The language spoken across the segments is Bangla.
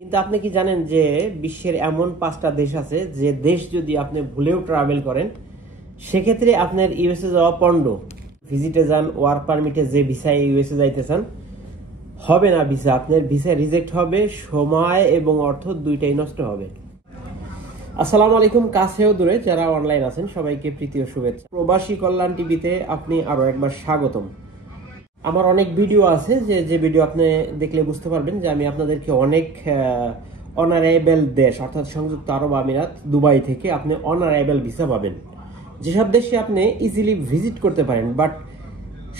কিন্তু আপনি কি জানেন যে বিশ্বের এমন 5টা দেশ আছে যে দেশ যদি আপনি ভুলেও ট্রাভেল করেন সেক্ষেত্রে আপনার ইউএসএ যাওয়া পণ্ড। ভিজিটে যান, ওয়ার্ক পারমিটে যে ভিসায় ইউএসএ যাইতে চান, হবে না ভিসা, আপনার ভিসা রিজেক্ট হবে, সময় এবং অর্থ দুইটাই নষ্ট হবে। আসসালামু আলাইকুম, কাছেও দূরে যারা অনলাইন আছেন সবাইকে প্রীতি ও শুভেচ্ছা। প্রবাসী কল্যাণ টিভিতে আপনি আরো একবার স্বাগতম। আমার অনেক ভিডিও আছে যে ভিডিও আপনি দেখলে বুঝতে পারবেন যে আমি আপনাদেরকে অনেক অনারেবল দেশ অর্থাৎ সংযুক্ত আরব আমিরাত, দুবাই থেকে আপনি অনারেবল ভিসা পাবেন, যেসব দেশে আপনি ইজিলি ভিজিট করতে পারেন। বাট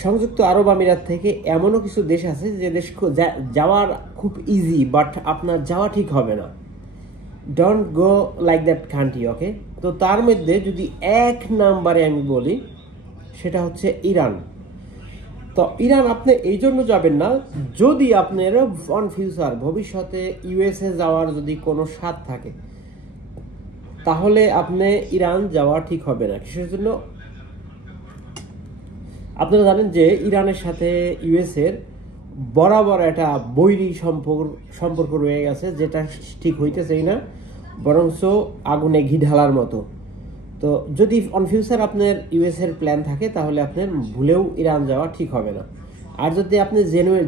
সংযুক্ত আরব আমিরাত থেকে এমনও কিছু দেশ আছে যে দেশ যাওয়ার খুব ইজি, বাট আপনার যাওয়া ঠিক হবে না। Don't go like that country, okay? তো তার মধ্যে যদি এক নাম্বারে আমি বলি সেটা হচ্ছে ইরান। তো ইরান আপনি এই জন্য যাবেন না, যদি আপনার অন ফিউচার ভবিষ্যতে ইউএসএ যাওয়ার যদি কোনো স্বাদ থাকে তাহলে আপনি ইরান যাওয়া ঠিক হবে না। কিসের জন্য? আপনারা জানেন যে ইরানের সাথে ইউএসএর বরাবর একটা বৈরী সম্পর্ক রয়ে গেছে, যেটা ঠিক হইতেছেই না, বরঞ্চ আগুনে ঘি ঢালার মতো। তো যদি অন ফিউচার আপনার ইউএসএর প্ল্যান থাকে তাহলে আপনার ভুলেও ইরান যাওয়া ঠিক হবে না। আর যদি আপনি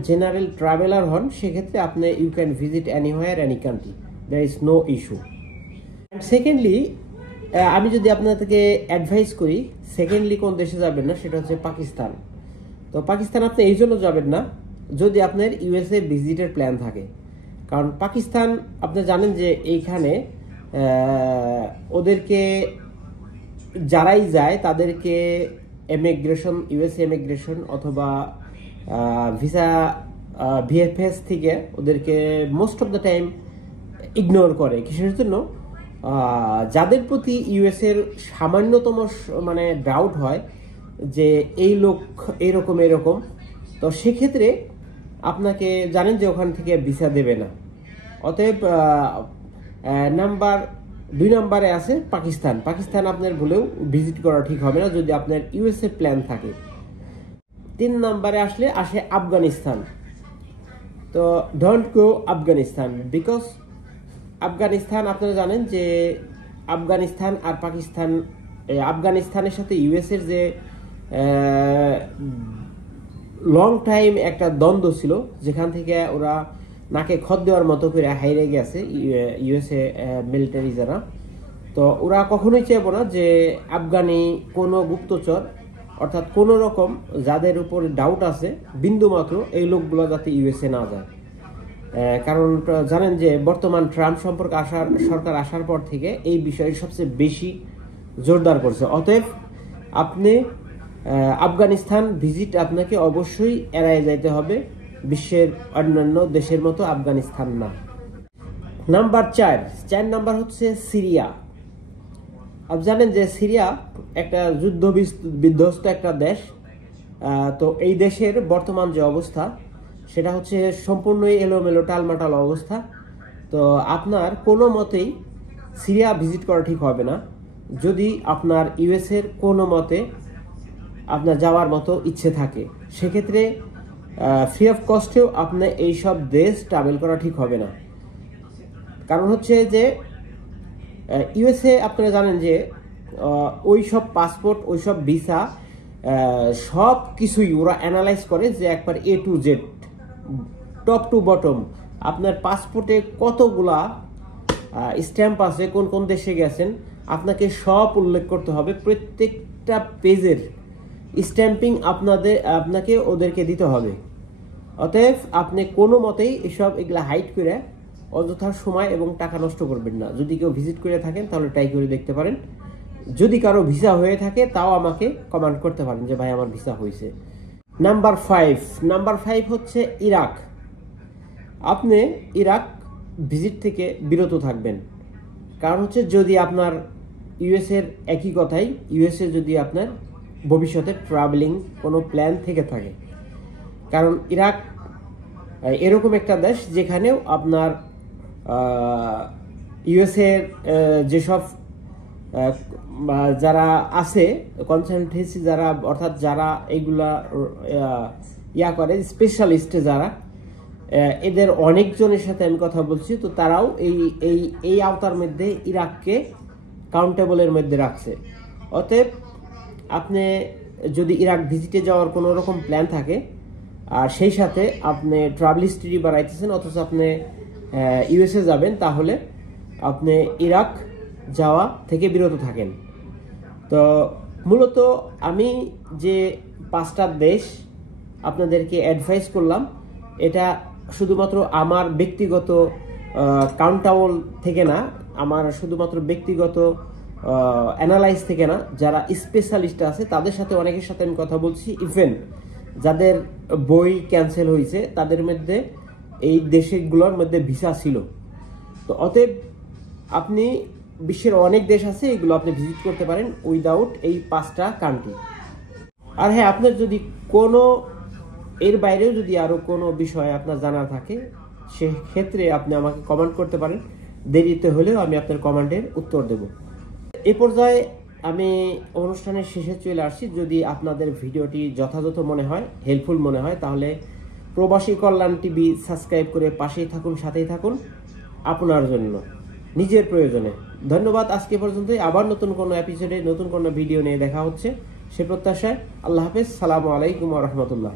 জেনারেল ট্রাভেলার হন সেক্ষেত্রে আপনি you can visit anywhere any country, there is no issue. Secondly, আমি যদি আপনাদেরকে অ্যাডভাইস করি সেকেন্ডলি কোন দেশে যাবেন না, সেটা হচ্ছে পাকিস্তান। তো পাকিস্তান আপনি এই জন্য যাবেন না যদি আপনার ইউএসএ ভিজিটের প্ল্যান থাকে, কারণ পাকিস্তান আপনি জানেন যে এইখানে ওদেরকে যারাই যায় তাদেরকে ইমিগ্রেশন, ইউএসএ ইমিগ্রেশন অথবা ভিসা ভিএফএস থেকে ওদেরকে most of the time ignore করে। কিসের জন্য? যাদের প্রতি ইউএসএর সামান্যতম মানে ডাউট হয় যে এই লোক এরকম এরকম, তো সেক্ষেত্রে আপনাকে জানেন যে ওখান থেকে ভিসা দেবে না। অতএব দুই নম্বরে আছে পাকিস্তান। পাকিস্তান আপনার ভুলেও ভিজিট করা ঠিক হবে না যদি আপনার ইউএসএ প্ল্যান থাকে। 3 নম্বরে আসে আফগানিস্তান। তো don't go Afghanistan, because Afghanistan আপনারা জানেন যে আফগানিস্তান আর পাকিস্তান, আফগানিস্তানের সাথে ইউএসএর যে লং টাইম একটা দ্বন্দ্ব ছিল, যেখান থেকে ওরা নাকে খত দেওয়ার মতো করে হাইরে গেছে ইউএসএ মিলিটারি যারা। তো ওরা কখনোই চাইবো না যে আফগানি কোনো গুপ্তচর অর্থাৎ কোনো রকম যাদের উপর ডাউট আছে বিন্দু মাত্র, এই লোকগুলো যাতে ইউএসএ না যায়। কারণ জানেন যে বর্তমান ট্রাম্প সরকার আসার পর থেকে এই বিষয়ে সবচেয়ে বেশি জোরদার করছে। অতএব আপনি আফগানিস্তান ভিজিট আপনাকে অবশ্যই এড়ায় যাইতে হবে, বিশ্বের অন্যান্য দেশের মতো আফগানিস্তান না। নাম্বার 4 নাম্বার হচ্ছে সিরিয়া। আপনি জানেন যে সিরিয়া একটা যুদ্ধ বিধ্বস্ত একটা দেশ। তো এই দেশের বর্তমান যে অবস্থা সেটা হচ্ছে সম্পূর্ণই এলোমেলো টালমাটাল অবস্থা। তো আপনার কোনো মতেই সিরিয়া ভিজিট করা ঠিক হবে না যদি আপনার ইউএসএর কোনো মতে আপনার যাওয়ার মতো ইচ্ছে থাকে। সেক্ষেত্রে ফ্রি অফ কস্টেও আপনার এইসব দেশ ট্রাভেল করা ঠিক হবে না। কারণ হচ্ছে যে ইউএসএ আপনারা জানেন যে ওই সব পাসপোর্ট, ওই সব ভিসা সব কিছুই ওরা অ্যানালাইজ করে যে একবার A to Z, top to bottom আপনার পাসপোর্টে কতগুলা স্ট্যাম্প আছে, কোন কোন দেশে গেছেন, আপনাকে সব উল্লেখ করতে হবে। প্রত্যেকটা পেজের স্ট্যাম্পিং আপনাকে ওদেরকে দিতে হবে। অতএব আপনি কোনো মতেই এগুলা হাইড করে অযথা সময় এবং টাকা নষ্ট করবেন না। যদি কেউ ভিজিট করে থাকেন তাহলে ট্রাই করে দেখতে পারেন। যদি কারো ভিসা হয়ে থাকে তাও আমাকে কমেন্ট করতে পারেন যে ভাই আমার ভিসা হয়েছে। নাম্বার 5 হচ্ছে ইরাক। আপনি ইরাক ভিজিট থেকে বিরত থাকবেন, কারণ হচ্ছে যদি আপনার ইউএসএর একই কথাই, ইউএসএ যদি আপনার ভবিষ্যতে ট্রাভেলিং কোনো প্ল্যান থেকে থাকে, কারণ ইরাক এরকম একটা দেশ যেখানেও আপনার ইউএসএর যেসব যারা আছে কনসালটেন্সি যারা, অর্থাৎ যারা এইগুলা করে স্পেশালিস্ট যারা, এদের অনেকজনের সাথে আমি কথা বলছি, তো তারাও এই এই এই আওতার মধ্যে ইরাককে কাউন্টেবলের মধ্যে রাখছে। অতএব আপনি যদি ইরাক ভিজিটে যাওয়ার কোনো রকম প্ল্যান থাকে আর সেই সাথে আপনি ট্রাভেল হিস্ট্রি বাড়াইতেছেন অথচ আপনি ইউএসএ যাবেন, তাহলে আপনি ইরাক যাওয়া থেকে বিরত থাকেন। তো মূলত আমি যে 5টা দেশ আপনাদেরকে অ্যাডভাইস করলাম, এটা শুধুমাত্র আমার ব্যক্তিগত কাউন্টাবল থেকে না, আমার শুধুমাত্র ব্যক্তিগত অ্যানালাইজ থেকে না, যারা স্পেশালিস্ট আছে তাদের সাথে অনেকের সাথে আমি কথা বলছি, ইভেন যাদের বই ক্যান্সেল হয়েছে তাদের মধ্যে এই দেশগুলোর মধ্যে ভিসা ছিল। তো অতএব আপনি বিশ্বের অনেক দেশ আছে, এগুলো আপনি ভিজিট করতে পারেন উইদাউট এই 5টা কান্ট্রি। আর হ্যাঁ, আপনার যদি কোনো এর বাইরেও যদি আরও কোনো বিষয় আপনার জানা থাকে সেক্ষেত্রে আপনি আমাকে কমেন্ট করতে পারেন, দেরিতে হলেও আমি আপনার কমেন্টের উত্তর দেব। এ পর্যায়ে আমি অনুষ্ঠানের শেষে চলে আসছি। যদি আপনাদের ভিডিওটি যথাযথ মনে হয়, হেল্পফুল মনে হয়, তাহলে প্রবাসী কল্যাণ টিভি সাবস্ক্রাইব করে পাশেই থাকুন, সাথেই থাকুন আপনার জন্য, নিজের প্রয়োজনে। ধন্যবাদ। আজকে পর্যন্তই। আবার নতুন কোনো এপিসোডে নতুন কোনো ভিডিও নিয়ে দেখা হচ্ছে সে প্রত্যাশায়। আল্লাহ হাফেজ। সালামু আলাইকুম ওয়া রাহমাতুল্লাহ।